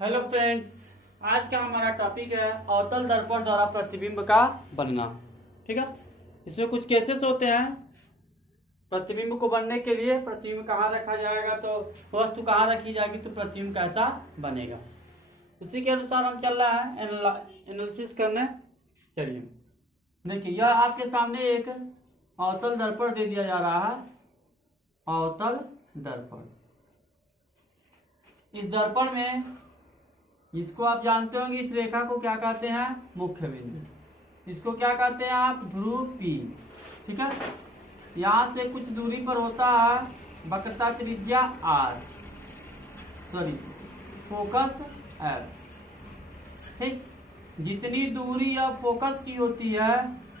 Hello friends, आज का हमारा टॉपिक है अवतल दर्पण द्वारा प्रतिबिंब का बनना। ठीक है, इसमें कुछ केसेस होते हैं। प्रतिबिंब को बनने के लिए प्रतिबिंब कहाँ रखा जाएगा, तो वस्तु कहाँ रखी जाएगी तो प्रतिबिंब कैसा बनेगा, उसी के अनुसार हम चल रहा है एनालिसिस करने। चलिए देखिए, यह आपके सामने एक अवतल दर्पण दे दिया जा रहा है। अवतल दर्पण, इस दर्पण में इसको आप जानते होंगे, इस रेखा को क्या कहते हैं, मुख्य बिंदु। इसको क्या कहते हैं आप, ध्रुव पी। ठीक है, यहां से कुछ दूरी पर होता है वक्रता त्रिज्या आर, सॉरी फोकस एफ। ठीक, जितनी दूरी अब फोकस की होती है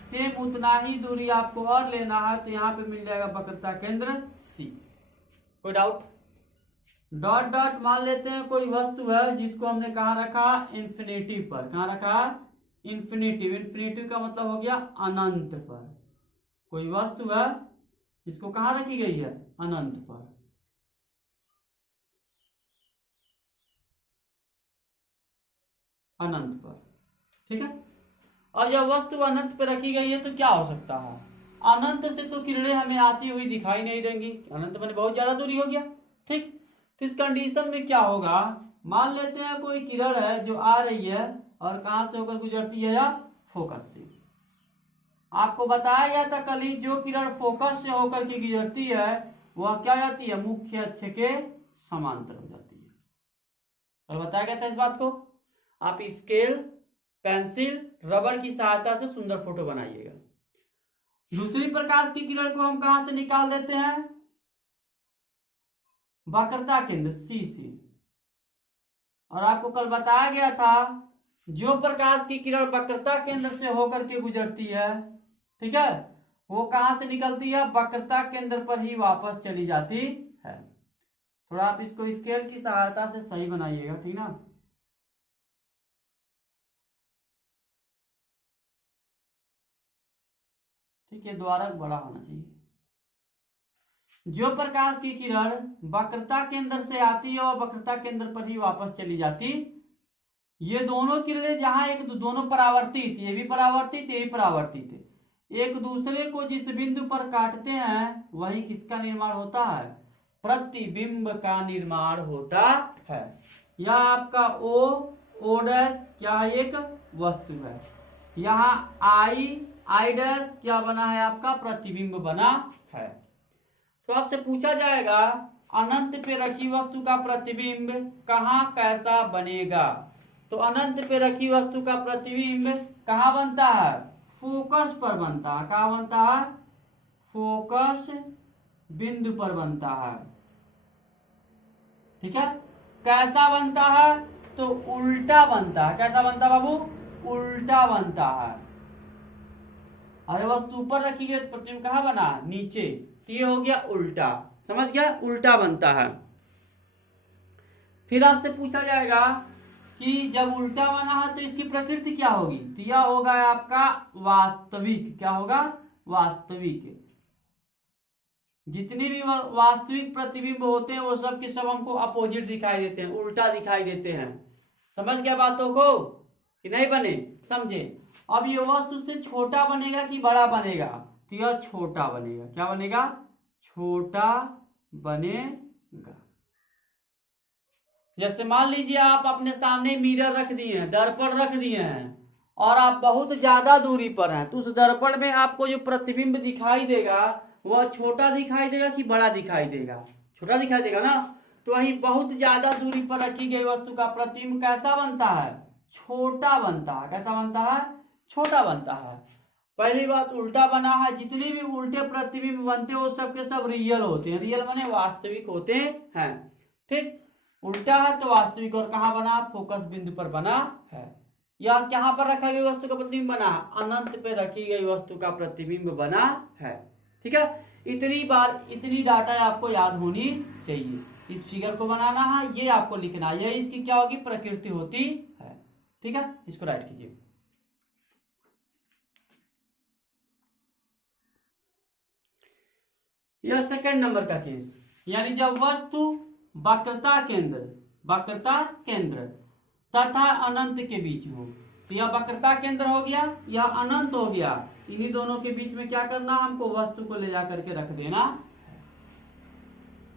सेम उतना ही दूरी आपको और लेना है, तो यहाँ पे मिल जाएगा वक्रता केंद्र सी। कोई डाउट? डॉट डॉट मान लेते हैं कोई वस्तु है जिसको हमने कहाँ रखा, इंफिनिटी पर। कहाँ रखा, इंफिनिटिव। इंफिनिटिव का मतलब हो गया अनंत पर। कोई वस्तु है जिसको कहाँ रखी गई है, अनंत पर। अनंत पर, ठीक है। और जब वस्तु अनंत पर रखी गई है तो क्या हो सकता है, अनंत से तो किरणें हमें आती हुई दिखाई नहीं देंगी, अनंत में बहुत ज्यादा दूरी हो गया। ठीक, इस कंडीशन में क्या होगा, मान लेते हैं कोई किरण है जो आ रही है और कहां से होकर गुजरती है, या फोकस से। आपको बताया गया था कल ही, जो किरण फोकस से होकर के गुजरती है वह क्या जाती है, मुख्य अक्ष के समांतर हो जाती है। और बताया गया था इस बात को। आप स्केल, पेंसिल, रबर की सहायता से सुंदर फोटो बनाइएगा। दूसरी प्रकाश की किरण को हम कहां से निकाल देते हैं, वक्रता केंद्र सी से। और आपको कल बताया गया था जो प्रकाश की किरण वक्रता केंद्र से होकर के गुजरती है, ठीक है, वो कहां से निकलती है, वक्रता केंद्र पर ही वापस चली जाती है। थोड़ा आप इसको स्केल की सहायता से सही बनाइएगा, ठीक ना। ठीक है, द्वारा बड़ा होना चाहिए। जो प्रकाश की किरण वक्रता केंद्र से आती है और वक्रता केंद्र पर ही वापस चली जाती, ये दोनों किरणें जहां एक दोनों परावर्तित, ये भी परावर्तित ये भी परावर्तित, एक दूसरे को जिस बिंदु पर काटते हैं वही किसका निर्माण होता है, प्रतिबिंब का निर्माण होता है। यह आपका ओ डैश क्या है, एक वस्तु है। यहाँ आई डैश क्या बना है, आपका प्रतिबिंब बना है। तो आपसे पूछा जाएगा अनंत पे रखी वस्तु का प्रतिबिंब कहाँ कैसा बनेगा, तो अनंत पे रखी वस्तु का प्रतिबिंब कहाँ बनता है, फोकस पर बनता है। कहाँ बनता है, फोकस बिंदु पर बनता है। ठीक है, कैसा बनता है, तो उल्टा बनता है। कैसा बनता है बाबू, उल्टा बनता है। अरे वस्तु ऊपर रखी गई तो प्रतिबिंब कहाँ बना, नीचे, तो ये हो गया उल्टा। समझ गया, उल्टा बनता है। फिर आपसे पूछा जाएगा कि जब उल्टा बना है तो इसकी प्रकृति क्या होगी, तो यह होगा आपका वास्तविक। क्या होगा, वास्तविक। जितनी भी वास्तविक प्रतिबिंब होते हैं वो सब के सब हमको अपोजिट दिखाई देते हैं, उल्टा दिखाई देते हैं। समझ गया बातों को कि नहीं बने, समझे। अब ये वस्तु से छोटा बनेगा कि बड़ा बनेगा, तो यह छोटा बनेगा। क्या बनेगा, छोटा बनेगा। जैसे मान लीजिए आप अपने सामने मिरर रख दिए हैं, दर्पण रख दिए हैं, और आप बहुत ज्यादा दूरी पर हैं, तो उस दर्पण में आपको जो प्रतिबिंब दिखाई देगा वह छोटा दिखाई देगा कि बड़ा दिखाई देगा, छोटा दिखाई देगा ना। तो वही बहुत ज्यादा दूरी पर रखी गई वस्तु का प्रतिबिंब कैसा बनता है, छोटा बनता है। कैसा बनता है, छोटा बनता है। पहली बात उल्टा बना है, जितने भी उल्टे प्रतिबिंब बनते हैं वो सब के सब रियल होते हैं। रियल माने वास्तविक होते हैं। ठीक, उल्टा है तो वास्तविक। और कहां बना, फोकस बिंदु पर बना है। या कहां पर रखा गई वस्तु का प्रतिबिंब बना, अनंत पे रखी गई वस्तु का प्रतिबिंब बना है। ठीक है, इतनी बार इतनी डाटा आपको याद होनी चाहिए। इस फिगर को बनाना है, ये आपको लिखना है, ये इसकी क्या होगी, प्रकृति होती है। ठीक है, इसको राइट कीजिए। यह सेकंड नंबर का केस, यानी जब वस्तु वक्रता केंद्र तथा अनंत के बीच हो। तो यह वक्रता केंद्र हो गया, यह अनंत हो गया। इन्हीं दोनों के बीच में क्या करना, हमको वस्तु को ले जा करके रख देना।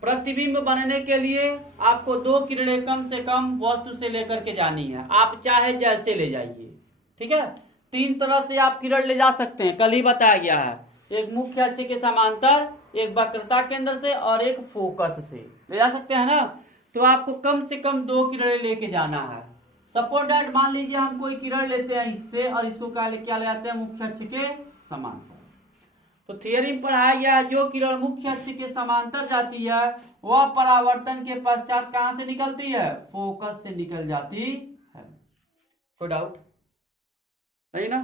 प्रतिबिंब बनने के लिए आपको 2 किरणें कम से कम वस्तु से लेकर के जानी है, आप चाहे जैसे ले जाइए। ठीक है, 3 तरह से आप किरण ले जा सकते हैं, कल ही बताया गया है। एक मुख्य अक्ष के समांतर, एक वक्रता केंद्र से और एक फोकस से ले जा सकते हैं ना। तो आपको कम से कम 2 किरणें लेके जाना है। सपोज दैट मान लीजिए हम कोई किरण लेते हैं इससे और इसको क्या ले जाते हैं, मुख्य अक्ष के समांतर। तो थियरी में पढ़ाया गया है जो किरण मुख्य अक्ष के समांतर जाती है वह परावर्तन के पश्चात कहां से निकलती है, फोकस से निकल जाती है। कोई डाउट नहीं ना।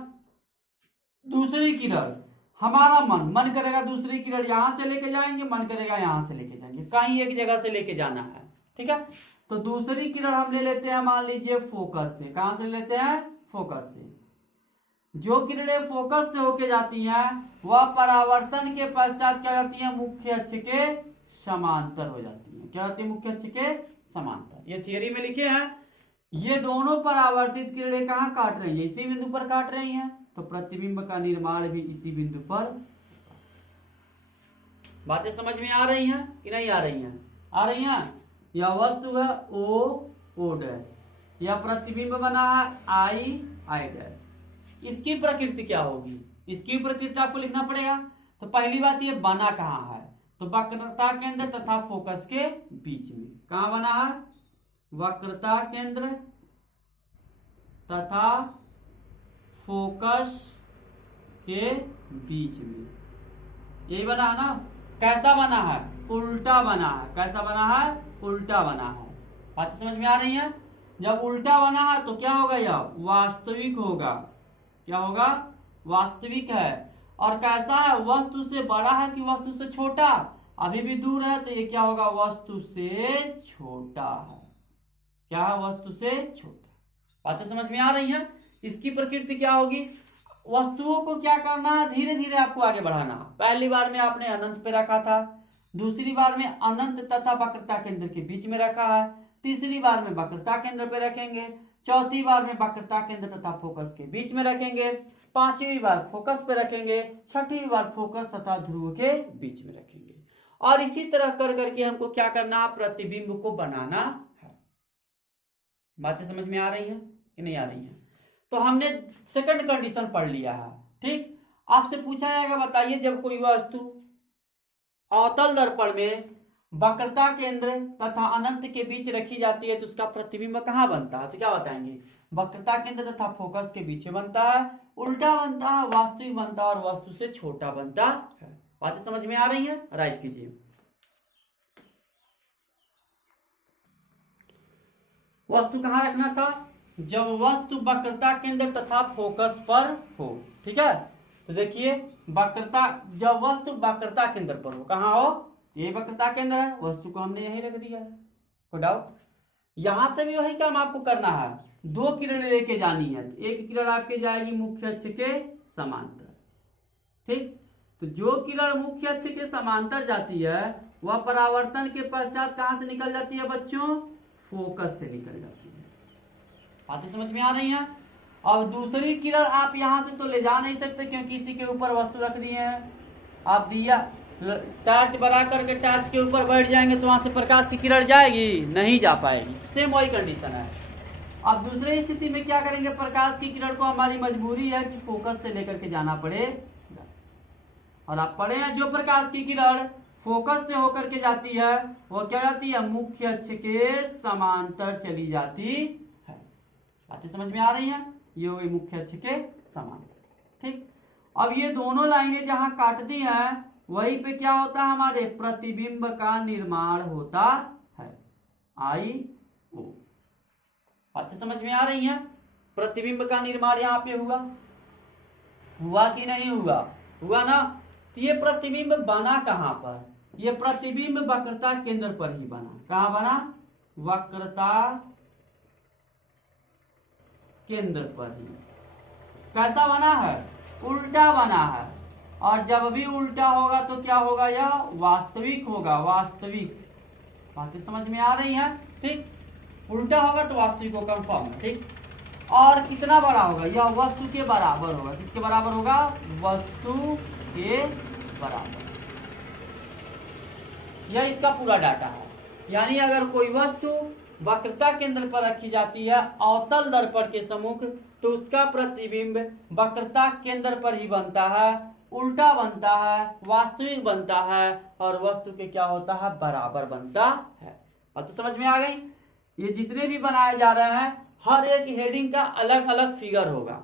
दूसरी किरण, हमारा मन करेगा दूसरी किरण यहां से लेके जाएंगे, मन करेगा यहां से लेके जाएंगे, कहीं एक जगह से लेके जाना है। ठीक है, तो दूसरी किरण हम ले लेते हैं मान लीजिए फोकस से। कहां से लेते हैं, फोकस से। जो किरणें फोकस से होके जाती हैं वह परावर्तन के पश्चात क्या जाती हैं, मुख्य अक्ष के समांतर हो जाती हैं। क्या होती है, मुख्य अक्ष के समांतर। ये थियरी में लिखे हैं। ये दोनों परावर्तित किरणें कहां काट रही हैं, इसी बिंदु पर काट रही हैं। तो प्रतिबिंब का निर्माण भी इसी बिंदु पर। बातें समझ में आ रही हैं कि नहीं आ रही हैं, आ रही हैं। यह वस्तु है O डैश, यह प्रतिबिंब बना है I डैश। इसकी प्रकृति क्या होगी, इसकी प्रकृति आपको लिखना पड़ेगा। तो पहली बात ये बना कहां है, तो वक्रता केंद्र तथा फोकस के बीच में। कहां बना है, वक्रता केंद्र तथा फोकस के बीच में। ये बना है ना। कैसा बना है, उल्टा बना है। कैसा बना है, उल्टा बना है। बात समझ में आ रही है। जब उल्टा बना है तो क्या होगा, यह वास्तविक होगा। क्या होगा, वास्तविक है। और कैसा है, वस्तु से बड़ा है कि वस्तु से छोटा, अभी भी दूर है। तो ये क्या होगा, वस्तु से छोटा है। क्या है, वस्तु से छोटा। बातें समझ में आ रही हैं। इसकी प्रकृति क्या होगी, वस्तुओं को क्या करना है, धीरे धीरे आपको आगे बढ़ाना। पहली बार में आपने अनंत पे रखा था, दूसरी बार में अनंत तथा वक्रता केंद्र के बीच में रखा है, तीसरी बार में वक्रता केंद्र पे रखेंगे, चौथी बार में वक्रता केंद्र तथा फोकस के बीच में रखेंगे, पांचवी बार फोकस पे रखेंगे, छठी बार फोकस तथा ध्रुव के बीच में रखेंगे। और इसी तरह कर करके हमको क्या करना, प्रतिबिंब को बनाना है। बातें समझ में आ रही हैं कि नहीं आ रही हैं। तो हमने सेकंड कंडीशन पढ़ लिया है। ठीक, आपसे पूछा जाएगा बताइए जब कोई वस्तु अवतल दर्पण में वक्रता केंद्र तथा अनंत के बीच रखी जाती है तो उसका प्रतिबिंब कहां बनता है, तो क्या बताएंगे, वक्रता केंद्र तथा फोकस के बीच में बनता है, उल्टा बनता है, वास्तविक बनता है और वस्तु से छोटा बनता है। बातें समझ में आ रही हैं, राइट कीजिए। वस्तु कहां रखना था, जब वस्तु वक्रता केंद्र तथा फोकस पर हो। ठीक है, तो देखिए वक्रता, जब वस्तु वक्रता केंद्र पर हो, कहां हो, ये वक्रता केंद्र है, वस्तु को हमने यहीं रख दिया है। कोई डाउट, यहां से भी वही काम आपको करना है। 2 किरण लेके जानी है। तो एक किरण आपके जाएगी मुख्य अक्ष के समांतर। ठीक, तो जो किरण मुख्य अक्ष के समांतर जाती है वह परावर्तन के पश्चात कहां से निकल जाती है बच्चों, फोकस से निकल जाती है। बातें समझ में आ रही हैं। और दूसरी किरण आप यहां से तो ले जा नहीं सकते क्योंकि इसी के ऊपर वस्तु रख दी है। आप दिया टार्च बना करके टार्च के ऊपर बैठ जाएंगे तो वहां से प्रकाश की किरण जाएगी, नहीं जा पाएगी। सेम वही कंडीशन है। अब दूसरी स्थिति में क्या करेंगे, प्रकाश की किरण को हमारी मजबूरी है कि फोकस से लेकर के जाना पड़ेगा। और आप पढ़े हैं जो प्रकाश की किरण फोकस से होकर के जाती है वो क्या जाती है, मुख्य अक्ष के समांतर चली जाती है। बातें समझ में आ रही हैं, ये हुई मुख्य अक्ष के समांतर। ठीक, अब ये दोनों लाइनें जहां काटती हैं वहीं पे क्या होता है, हमारे प्रतिबिंब का निर्माण होता है, I-O। बातें समझ में आ रही हैं। प्रतिबिंब का निर्माण यहाँ पे हुआ कि नहीं हुआ, हुआ ना। तो ये प्रतिबिंब बना कहां पर, ये प्रतिबिंब वक्रता केंद्र पर ही बना। कहां बना, वक्रता केंद्र पर ही। कैसा बना है, उल्टा बना है। और जब भी उल्टा होगा तो क्या होगा, यह वास्तविक होगा, वास्तविक। बातें समझ में आ रही हैं। ठीक, उल्टा होगा तो वास्तविक को कंफर्म है, ठीक। और कितना बड़ा होगा, यह वस्तु के बराबर होगा, किसके बराबर होगा, वस्तु के बराबर। यह इसका पूरा डाटा है। यानी अगर कोई वस्तु वक्रता केंद्र पर रखी जाती है अवतल दर्पण के सम्मुख, तो उसका प्रतिबिंब वक्रता केंद्र पर ही बनता है, उल्टा बनता है, वास्तविक बनता है और वस्तु के क्या होता है, बराबर बनता है। अब तो समझ में आ गई। ये जितने भी बनाए जा रहे हैं हर एक हेडिंग का अलग अलग फिगर होगा,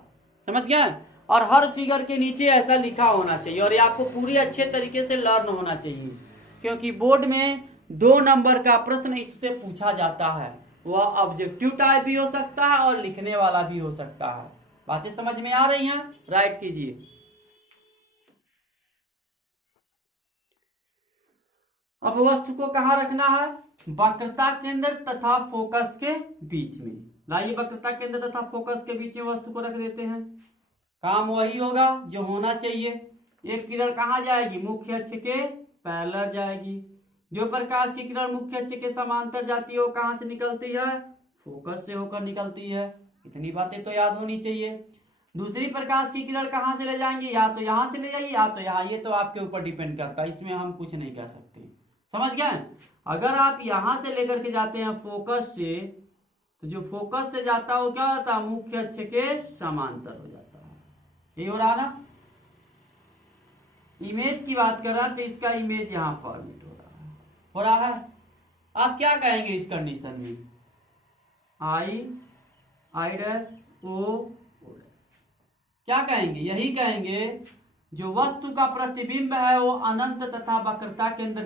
समझ गए। और हर फिगर के नीचे ऐसा लिखा होना चाहिए और ये आपको पूरी अच्छे तरीके से लर्न होना चाहिए, क्योंकि बोर्ड में 2 नंबर का प्रश्न इससे पूछा जाता है। वह ऑब्जेक्टिव टाइप भी हो सकता है और लिखने वाला भी हो सकता है। बातें समझ में आ रही हैं, राइट कीजिए। अब वस्तु को कहां रखना है, वक्रता केंद्र तथा फोकस के बीच में। लाइए वक्रता केंद्र तथा फोकस के बीच में वस्तु को रख देते हैं। काम वही होगा जो होना चाहिए। एक किरण कहां जाएगी, मुख्य अक्ष के पैरेलल जाएगी। जो प्रकाश की किरण मुख्य अक्ष के समांतर जाती है वो कहां से निकलती है, फोकस से होकर निकलती है। इतनी बातें तो याद होनी चाहिए। दूसरी प्रकाश की किरण कहां से ले जाएंगे, या तो यहां से ले जाइए या तो यहां, ये तो आपके ऊपर डिपेंड करता है, इसमें हम कुछ नहीं कह सकते, समझ गए। अगर आप यहां से लेकर के जाते हैं फोकस से, तो जो फोकस से जाता है वो क्या होता है, मुख्य अक्ष के समांतर हो जाता है। ये हो रहा ना। इमेज की बात कर रहा है तो इसका इमेज यहां फॉर्मेट हो रहा है। आप क्या कहेंगे इस कंडीशन में, आई डैश ओ डैश, क्या कहेंगे, यही कहेंगे जो वस्तु का प्रतिबिंब है वो अनंत तथा वक्रता केंद्र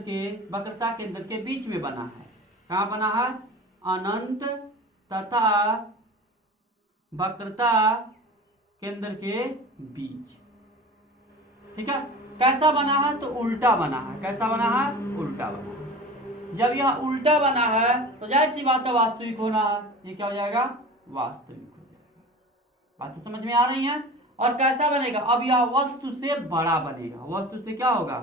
के बीच में बना है। कहां बना है, अनंत तथा वक्रता केंद्र के बीच, ठीक है। कैसा बना है, तो उल्टा बना है। कैसा बना है, उल्टा बना है। जब यह उल्टा बना है तो जाहिर सी बात है वास्तविक होना है। ये क्या हो जाएगा, वास्तविक हो जाएगा। बातें समझ में आ रही हैं। और कैसा बनेगा, अब यह वस्तु से बड़ा बनेगा। वस्तु से क्या होगा,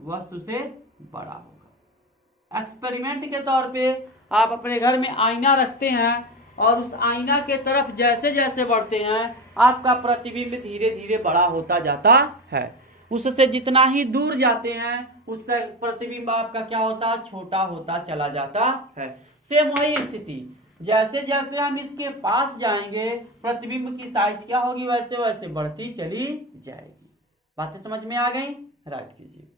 वस्तु से बड़ा होगा। एक्सपेरिमेंट के तौर पे आप अपने घर में आईना रखते हैं और उस आईना के तरफ जैसे जैसे बढ़ते हैं आपका प्रतिबिंब धीरे धीरे बड़ा होता जाता है। उससे जितना ही दूर जाते हैं उससे प्रतिबिंब आपका क्या होता है, छोटा होता चला जाता है। सेम वही स्थिति, जैसे जैसे हम इसके पास जाएंगे प्रतिबिंब की साइज क्या होगी, वैसे वैसे बढ़ती चली जाएगी। बातें समझ में आ गई, राइट कीजिए।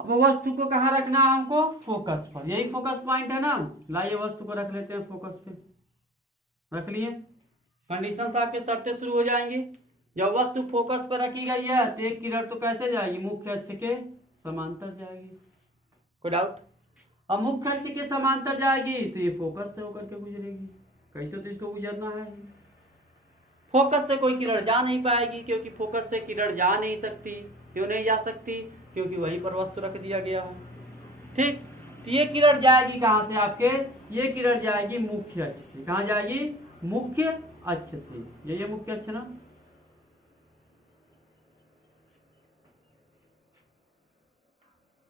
अब वस्तु को कहां रखना है हमको, फोकस पर। यही फोकस पॉइंट है ना। लाइए वस्तु को रख लेते हैं फोकस पे। रख लिए, कंडीशन आपके शर्तें शुरू हो जाएंगी। जब वस्तु फोकस पर रखी गई है तो एक किरण तो कैसे जाएगी, मुख्य अक्ष के समांतर जाएगी। कोई डाउट। अब मुख्य अक्ष के समांतर जाएगी तो ये फोकस से होकर के गुजरेगी। कैसे तो इसको गुजरना है। फोकस से कोई किरण जा नहीं पाएगी क्योंकि फोकस से किरण जा नहीं सकती। क्यों नहीं जा सकती, क्योंकि वहीं पर वस्तु रख दिया गया हो, ठीक। तो ये किरण जाएगी कहां से आपके, ये किरण जाएगी मुख्य अक्ष से। कहां जाएगी, मुख्य अक्ष से। ये मुख्य अक्ष ना,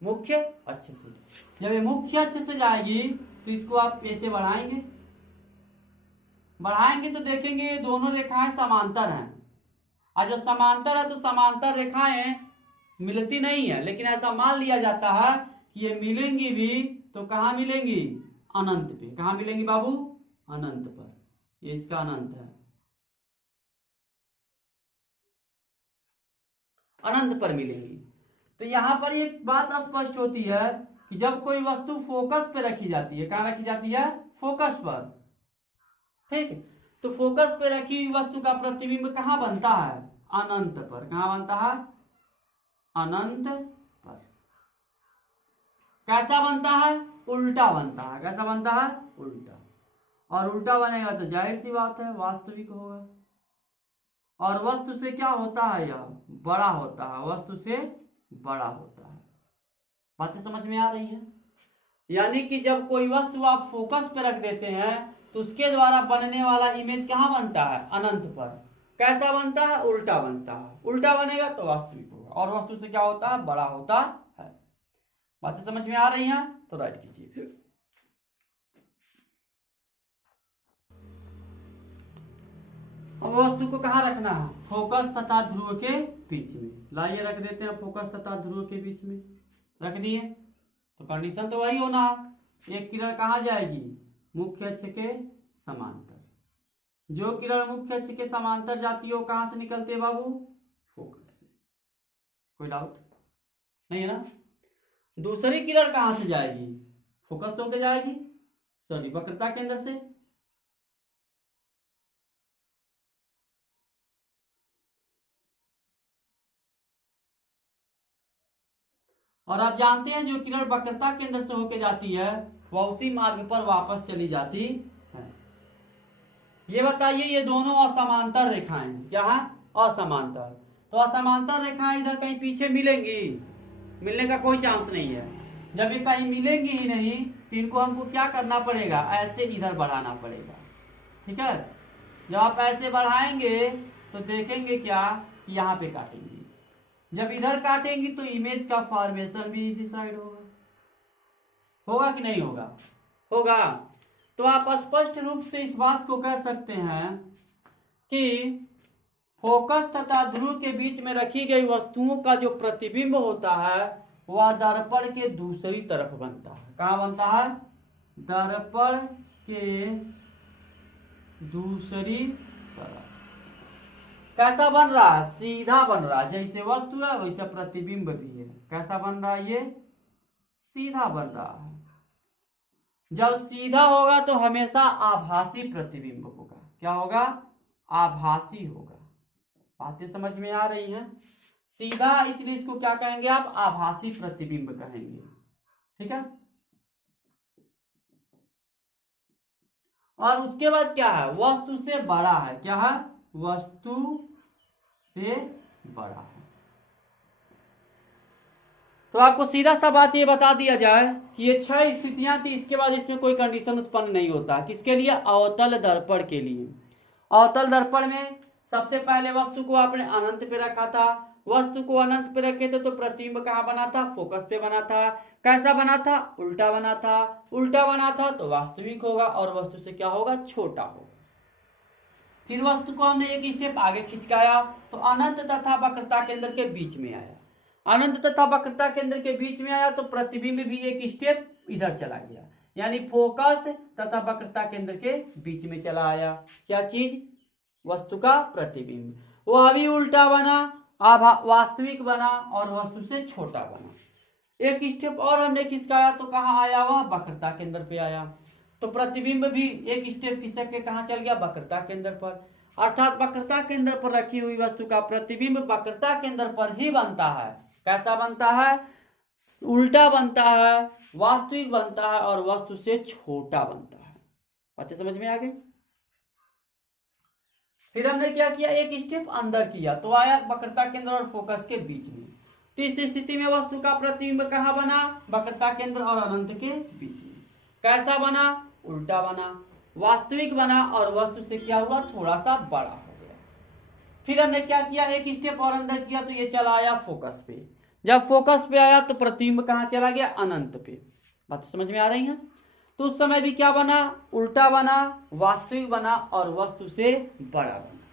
मुख्य अक्ष से। जब ये मुख्य अक्ष से जाएगी तो इसको आप ऐसे बढ़ाएंगे तो देखेंगे ये दोनों रेखाएं समांतर हैं। और जो समांतर है तो समांतर रेखाएं मिलती नहीं है, लेकिन ऐसा मान लिया जाता है कि ये मिलेंगी भी तो कहां मिलेंगी, अनंत पे। कहां मिलेंगी बाबू, अनंत पर। ये इसका अनंत है, अनंत पर मिलेंगी। तो यहां पर एक बात स्पष्ट होती है कि जब कोई वस्तु फोकस पे रखी जाती है, कहां रखी जाती है, फोकस पर, ठीक। तो फोकस पे रखी हुई वस्तु का प्रतिबिंब कहां बनता है, अनंत पर। कहां बनता है, अनंत पर। कैसा बनता है, उल्टा बनता है। कैसा बनता है, उल्टा। और उल्टा बनेगा तो जाहिर सी बात है वास्तविक होगा। और वस्तु से क्या होता है, यह बड़ा होता है, वस्तु से बड़ा होता है। बातें समझ में आ रही है। यानी कि जब कोई वस्तु आप फोकस पे रख देते हैं तो उसके द्वारा बनने वाला इमेज कहां बनता है, अनंत पर। कैसा बनता है, उल्टा बनता है। उल्टा बनेगा तो वास्तविक होगा और वस्तु से क्या होता है, बड़ा होता है। बातें समझ में आ रही हैं तो राइट कीजिए। अब वस्तु को कहाँ रखना है, फोकस तथा ध्रुव के बीच में। लाइए रख देते हैं फोकस तथा ध्रुव के बीच में, रख दिए तो कंडीशन तो वही होना है। एक किरण कहाँ जाएगी, मुख्य अक्ष के समांतर। जो किरण मुख्य अक्ष के समांतर जाती है वो कहां से निकलती है बाबू, फोकस से। कोई डाउट नहीं है ना। दूसरी किरण कहां से जाएगी, फोकस होके जाएगी, सॉरी वक्रता केंद्र से। और आप जानते हैं जो किरण वक्रता केंद्र से होके जाती है वह उसी मार्ग पर वापस चली जाती है। ये बताइए ये दोनों असमांतर रेखाएं हैं, क्या है, असमांतर। तो असमांतर रेखाएं इधर कहीं पीछे मिलेंगी, मिलने का कोई चांस नहीं है। जब ये कहीं मिलेंगी ही नहीं तो इनको हमको क्या करना पड़ेगा, ऐसे इधर बढ़ाना पड़ेगा। ठीक है, जब आप ऐसे बढ़ाएंगे तो देखेंगे क्या, यहाँ पे काटेंगे। जब इधर काटेंगी तो इमेज का फॉर्मेशन भी इसी साइड होगा, होगा कि नहीं होगा, होगा। तो आप स्पष्ट रूप से इस बात को कह सकते हैं कि फोकस तथा ध्रुव के बीच में रखी गई वस्तुओं का जो प्रतिबिंब होता है वह दर्पण के दूसरी तरफ बनता है। कहां बनता है, दर्पण के दूसरी तरफ। कैसा बन रहा है, सीधा बन रहा है। जैसे वस्तु है वैसे प्रतिबिंब भी है। कैसा बन रहा है, ये सीधा बन रहा है। जब सीधा होगा तो हमेशा आभासी प्रतिबिंब होगा। क्या होगा, आभासी होगा। बातें समझ में आ रही हैं। सीधा इसलिए इसको क्या कहेंगे आप, आभासी प्रतिबिंब कहेंगे। ठीक है, और उसके बाद क्या है, वस्तु से बड़ा है। क्या है, वस्तु से बड़ा है। तो आपको सीधा सा बात ये बता दिया जाए कि ये 6 स्थितियां थी, इसके बाद इसमें कोई कंडीशन उत्पन्न नहीं होता। किसके लिए, अवतल दर्पण के लिए। अवतल दर्पण में सबसे पहले वस्तु को आपने अनंत पे रखा था। वस्तु को अनंत पे रखे थे तो प्रतिबिंब कहां बना था, फोकस पे बना था। कैसा बना था, उल्टा बना था। उल्टा बना था तो वास्तविक होगा और वस्तु से क्या होगा, छोटा होगा। फिर वस्तु को हमने एक स्टेप आगे खिंचकाया तो अनंत तथा वक्रता केंद्र के बीच में आया। अनंत तथा वक्रता केंद्र के बीच में आया तो प्रतिबिंब भी एक स्टेप इधर चला गया, यानी फोकस तथा वक्रता केंद्र के बीच में चला आया। क्या चीज, वस्तु का प्रतिबिंब। वह भी उल्टा बना, वास्तविक बना और वस्तु से छोटा बना। एक स्टेप और हमने खिसकाया तो कहां आया, वह वक्रता केंद्र पे आया। तो प्रतिबिंब भी एक स्टेप खिसक के कहां चल गया, वक्रता केंद्र पर। अर्थात वक्रता केंद्र पर रखी हुई वस्तु का प्रतिबिंब वक्रता केंद्र पर ही बनता है। कैसा बनता है, उल्टा बनता है, वास्तविक बनता है और वस्तु से छोटा बनता है। बातें समझ में आ गई। फिर हमने क्या किया, एक स्टेप अंदर किया तो आया वक्रता केंद्र और फोकस के बीच में। तो इस स्थिति में वस्तु का प्रतिबिंब कहां बना, वक्रता केंद्र और अनंत के बीच में। कैसा बना, उल्टा बना, वास्तविक बना और वस्तु से क्या हुआ, थोड़ा सा बड़ा हो गया। फिर हमने क्या किया, एक स्टेप और अंदर किया तो ये चला आया फोकस पे। जब फोकस पे आया तो प्रतिबिंब कहां चला गया, अनंत पे। बात समझ में आ रही है। तो उस समय भी क्या बना, उल्टा बना, वास्तविक बना और वस्तु से बड़ा बना।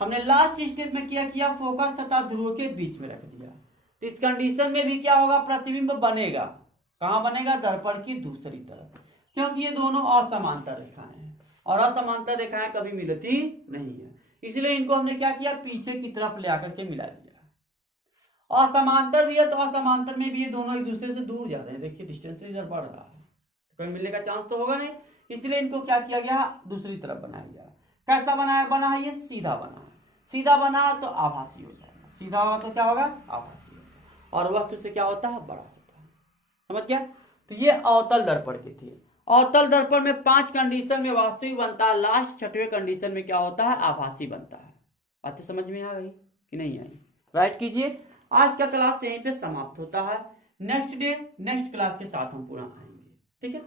हमने लास्ट स्टेप में क्या किया, फोकस तथा ध्रुव के बीच में रख दिया। तो इस कंडीशन में भी क्या होगा, प्रतिबिंब बनेगा। कहां बनेगा, दर्पण की दूसरी तरफ, क्योंकि ये दोनों असमांतर रेखाएं हैं और असमांतर रेखाएं कभी मिलती नहीं है। इसलिए इनको हमने क्या किया, पीछे की तरफ ले आकर के मिला दिया। असमांतर भी है तो असमांतर में भी ये दोनों एक दूसरे से दूर जा रहे हैं। देखिए डिस्टेंस इधर बढ़ रहा है, कहीं मिलने का चांस तो होगा नहीं। इसलिए इनको क्या किया गया, दूसरी तरफ बनाया गया। कैसा बनाया, बना है ये सीधा बना है। सीधा बना तो आभासी हो जाएगा, सीधा होगा तो क्या होगा, आभासी होगा और वस्तु से क्या होता है, बड़ा होता है। समझ गया। तो ये अवतल दर्पण के थे। अवतल दर्पण में 5 कंडीशन में वास्तविक बनता है, लास्ट 6वें कंडीशन में क्या होता है, आभासी बनता है। बातें समझ में आ गई कि नहीं आई, राइट कीजिए। आज का क्लास यहीं पे समाप्त होता है। नेक्स्ट डे नेक्स्ट क्लास के साथ हम पुनः आएंगे। ठीक है।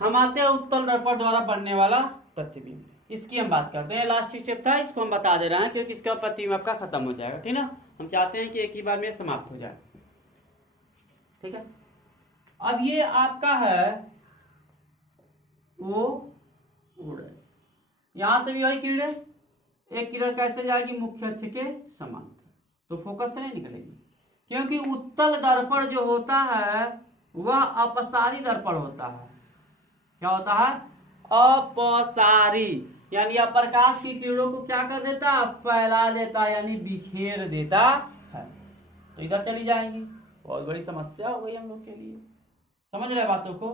हम आते हैं उत्तल दर्पण द्वारा बनने वाला प्रतिबिंब। इसकी हम बात करते हैं। लास्ट स्टेप था, इसको हम बता दे रहे हैं क्योंकि इसका प्रतिबिंब आपका खत्म हो जाएगा, ठीक ना। हम चाहते हैं कि एक ही बार में समाप्त हो जाए, ठीक है। अब ये आपका है ओ डैश, यहां से भी वही किरण, एक किरण कैसे जाएगी, मुख्य अक्ष के समांतर, तो फोकस से नहीं निकलेगी, क्योंकि उत्तल दर्पण जो होता है वह अपसारी दर्पण होता है। क्या होता है, अपसारी, यानी यह प्रकाश की किरणों को क्या कर देता है, फैला देता है, यानी बिखेर देता है, तो इधर चली जाएंगी। बहुत बड़ी समस्या हो गई हम लोग के लिए, समझ रहे बातों को।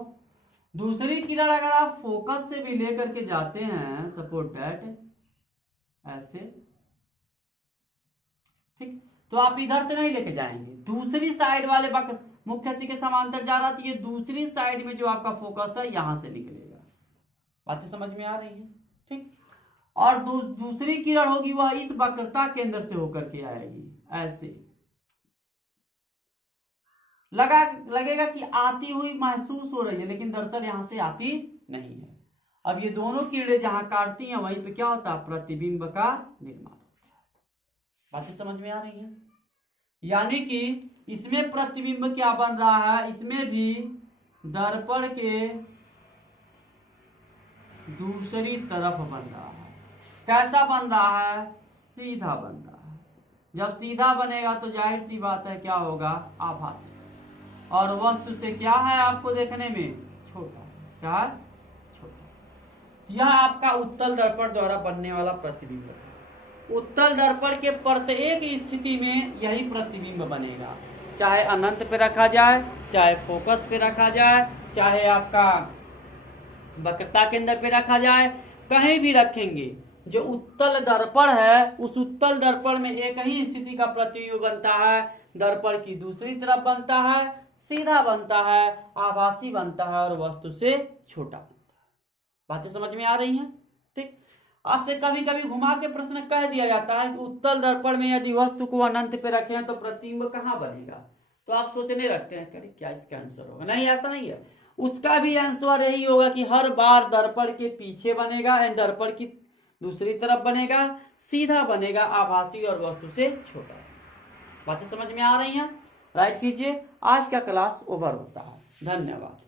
दूसरी किरण अगर आप फोकस से भी लेकर के जाते हैं, सपोज दैट ऐसे, ठीक, तो आप इधर से नहीं लेके जाएंगे, दूसरी साइड वाले मुख्य अक्ष के समांतर जा रहा, तो ये दूसरी साइड में जो आपका फोकस है यहां से निकलेगा। बातें समझ में आ रही हैं, ठीक। और दूसरी किरण होगी वह इस वक्रता केंद्र से होकर के आएगी, ऐसे लगेगा कि आती हुई महसूस हो रही है, लेकिन दरअसल यहां से आती नहीं है। अब ये दोनों किरणें जहां काटती हैं वहीं पे क्या होता है, प्रतिबिंब का निर्माण होता है। बातें समझ में आ रही हैं, यानी कि इसमें प्रतिबिंब क्या बन रहा है, इसमें भी दर्पण के दूसरी तरफ बन रहा है। कैसा बन रहा है, सीधा बन रहा है। जब सीधा बनेगा तो जाहिर सी बात है क्या होगा, आभासी, और वस्तु से क्या है आपको देखने में छोटा, क्या है, छोटा। यह आपका उत्तल दर्पण द्वारा बनने वाला प्रतिबिंब है। उत्तल दर्पण के प्रत्येक स्थिति में यही प्रतिबिंब बनेगा, चाहे अनंत पे रखा जाए, चाहे फोकस पे रखा जाए, चाहे आपका वक्रता केंद्र पे रखा जाए, कहीं भी रखेंगे, जो उत्तल दर्पण है उस उत्तल दर्पण में एक ही स्थिति का प्रतिबिंब बनता है, दर्पण की दूसरी तरफ बनता है, सीधा बनता है, आभासी बनता है, और वस्तु से छोटा बनता है। बातें समझ में आ रही हैं, ठीक। आपसे कभी कभी घुमा के प्रश्न कह दिया जाता है कि उत्तल दर्पण में यदि वस्तु को अनंत पे रखें तो प्रतिबिंब कहाँ बनेगा, तो आप सोचने लगते हैं करें क्या इसका आंसर होगा। नहीं, ऐसा नहीं है, उसका भी आंसर यही होगा कि हर बार दर्पण के पीछे बनेगा, दर्पण की दूसरी तरफ बनेगा, सीधा बनेगा, आभासी और वस्तु से छोटा। बातें समझ में आ रही हैं, राइट कीजिए। आज का क्लास ओवर होता है, धन्यवाद।